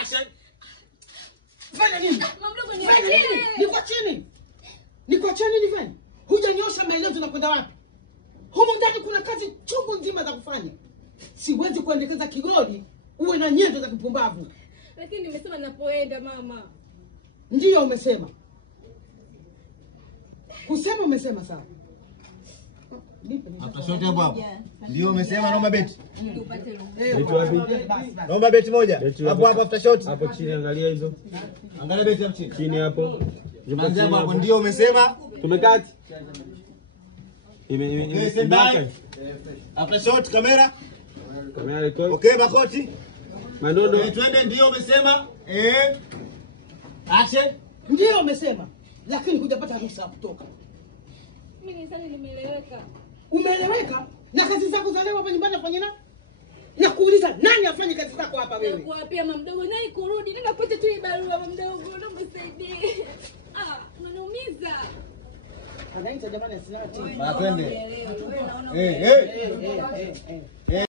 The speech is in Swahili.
Action. Fanya nini? Mamdogo ni Fanya nini? Niko chini. Niko chini nifanye. Hujanyosha maelezo na kwenda wapi? Humu ndani kuna kazi chungu nzima za kufanya. Siwezi kuendekeza kigoli uwe na nyendo za kipumbavu. Lakini nimesema ninapoenda mama. Ndio umesema. Kusema umesema sawa. After hapo. Ndio umesema naomba beti. Beti wapi? Naomba beti moja. Hapo hapo after shot. Hapo chini angalia hizo. Angalia beti hapo chini. Chini hapo. Manza hapo ndio umesema. Tumekati. After shot kamera. Kamera record. Okay Bakoti. Mandondo. Twende ndio umesema. Action. Ndio umesema. Lakini hujapata ruhusa kutoka. Mimi nisani nimeeleweka. Umeeleweka? Na kazi zako za leo hapa nyumbani afanye nani? Na kuuliza nani afanye kazi zako hapa wewe? Kwa pia mamdogo nani kurudi? Nimepata tu barua mamdogo, naomba nisaidie. Unaniumiza. Anaita jamani sina timu. Twende.